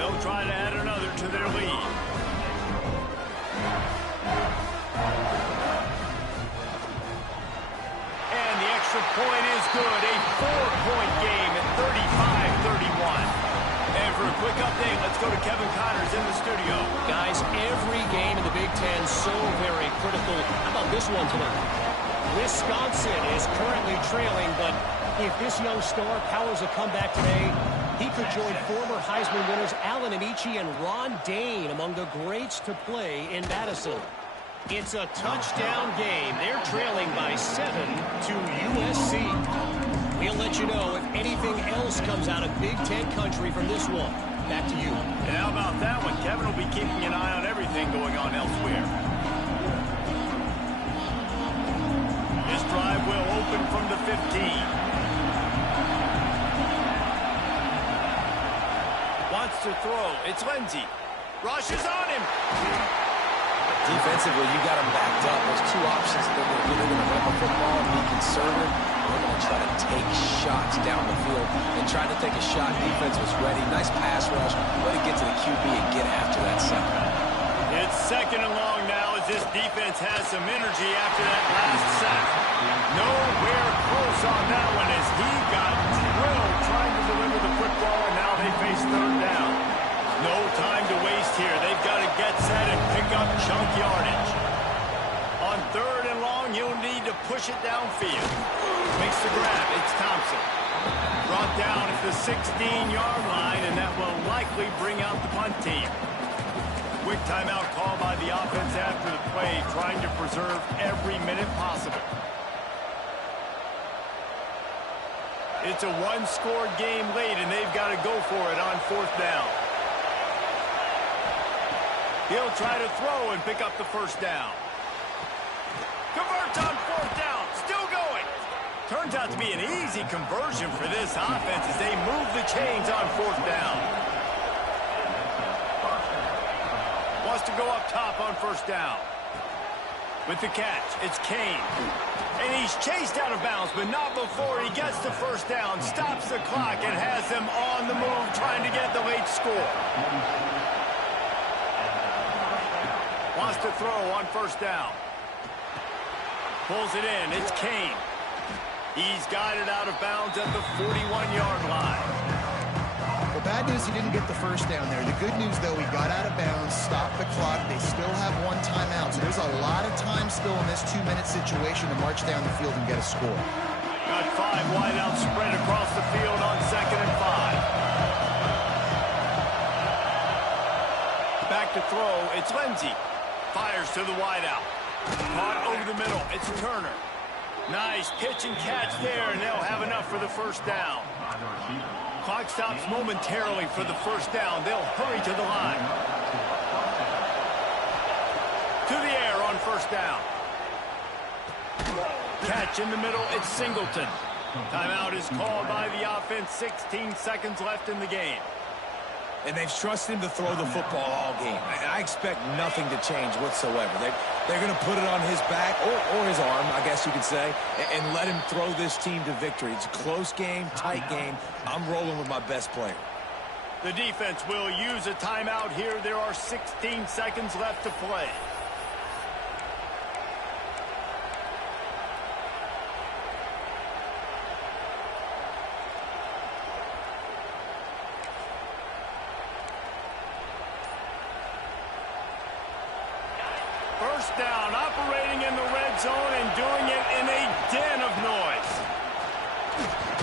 They'll try to add another to their lead. And the extra point is good. A 4-point game at 35-31. And for a quick update, let's go to Kevin Connors in the studio. Guys, every game in the Big Ten so very critical. How about this one tonight? Wisconsin is currently trailing, but if this young star powers a comeback today, he could join former Heisman winners Allen Amici and Ron Dane among the greats to play in Madison. It's a touchdown game. They're trailing by 7 to USC. We'll let you know if anything else comes out of Big Ten country from this one. Back to you. And how about that one? Kevin will be keeping an eye on everything going on elsewhere. This drive will open from the 15. wants to throw. It's Lindsey. Rushes on him. Defensively, you got them backed up. There's two options that they're going to do. They're going to run the football and be conservative. They're going to try to take shots down the field. They tried to take a shot. Defense was ready. Nice pass rush. Let it get to the QB and get after that second. It's second and long now as this defense has some energy after that last sack. Nowhere close on that one as he got drilled trying to deliver the football, and now they face third down. No time to waste here. They've got to get set and pick up chunk yardage. On third and long, he'll need to push it downfield. Makes the grab. It's Thompson. Brought down at the 16-yard line, and that will likely bring out the punt team. Quick timeout call by the offense after the play, trying to preserve every minute possible. It's a one-scored game late, and they've got to go for it on fourth down. He'll try to throw and pick up the first down. Converts on fourth down. Still going. Turns out to be an easy conversion for this offense as they move the chains on fourth down. Wants to go up top on first down. With the catch, it's Kane. And he's chased out of bounds, but not before he gets the first down. Stops the clock and has them on the move trying to get the late score. Wants to throw on first down. Pulls it in. It's Kane. He's got it out of bounds at the 41-yard line. Well, bad news he didn't get the first down there. The good news, though, he got out of bounds, stopped the clock. They still have one timeout, so there's a lot of time still in this 2-minute situation to march down the field and get a score. Got 5 wideouts spread across the field on second and 5. Back to throw. It's Lindsey. Fires to the wideout. Caught over the middle. It's Turner. Nice pitch and catch there, and they'll have enough for the first down. Clock stops momentarily for the first down. They'll hurry to the line. To the air on first down. Catch in the middle. It's Singleton. Timeout is called by the offense. 16 seconds left in the game. And they've trusted him to throw the football all game. I expect nothing to change whatsoever. They're going to put it on his back, or his arm, I guess you could say, and let him throw this team to victory. It's a close game, tight game. I'm rolling with my best player. The defense will use a timeout here. There are 16 seconds left to play. First down, operating in the red zone and doing it in a den of noise.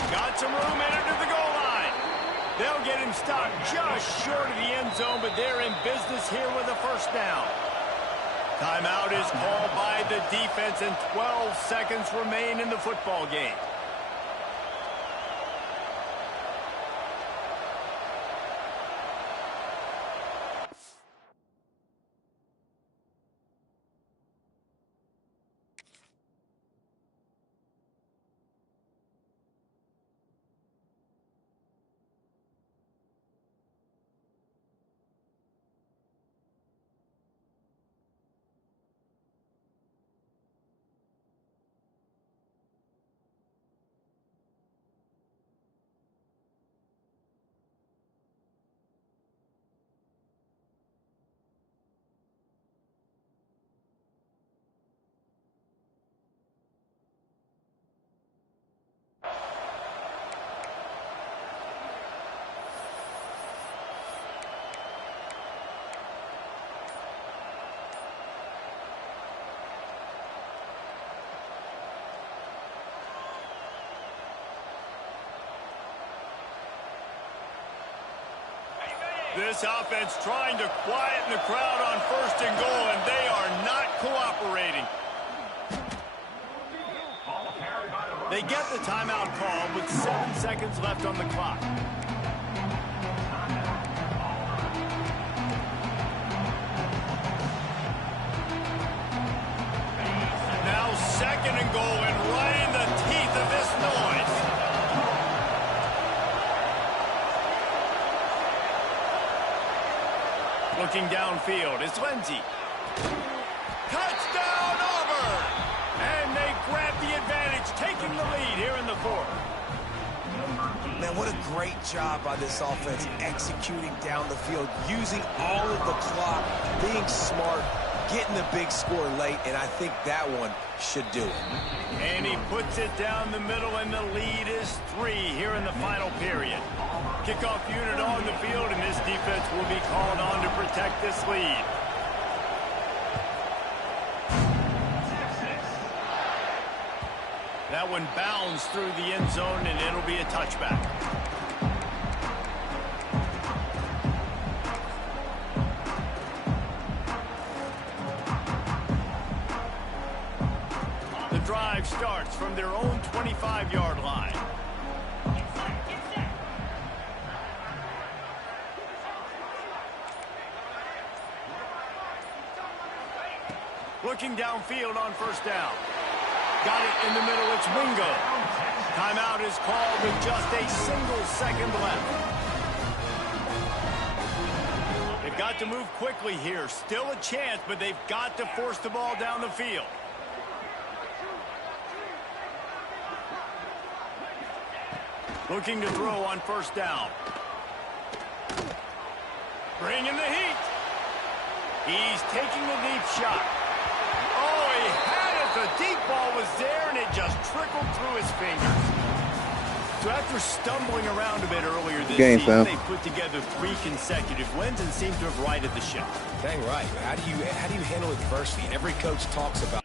Got some room, entered to the goal line. They'll get him stopped just short of the end zone, but they're in business here with a first down. Timeout is called by the defense, and 12 seconds remain in the football game. This offense trying to quieten the crowd on first and goal, and they are not cooperating. They get the timeout call with 7 seconds left on the clock. Now second and goal, and right in the teeth of this noise. Looking downfield, it's Lindsey. Touchdown, Auburn! And they grab the advantage, taking the lead here in the fourth. Man, what a great job by this offense executing down the field, using all of the clock, being smart, getting the big score late, and I think that one should do it. And he puts it down the middle, and the lead is 3 here in the final period. Kickoff unit on the field, and this defense will be called on to protect this lead. That one bounds through the end zone, and it'll be a touchback. The drive starts from their own 25-yard line. Looking downfield on first down. Got it in the middle, it's Wingo. Timeout is called with just a single second left. They've got to move quickly here. Still a chance, but they've got to force the ball down the field. Looking to throw on first down. Bringing the heat. He's taking the deep shot. Oh, he had it. The deep ball was there, and it just trickled through his fingers. So after stumbling around a bit earlier this season, they put together 3 consecutive wins and seem to have righted the ship. Dang right. How do you handle adversity? Every coach talks about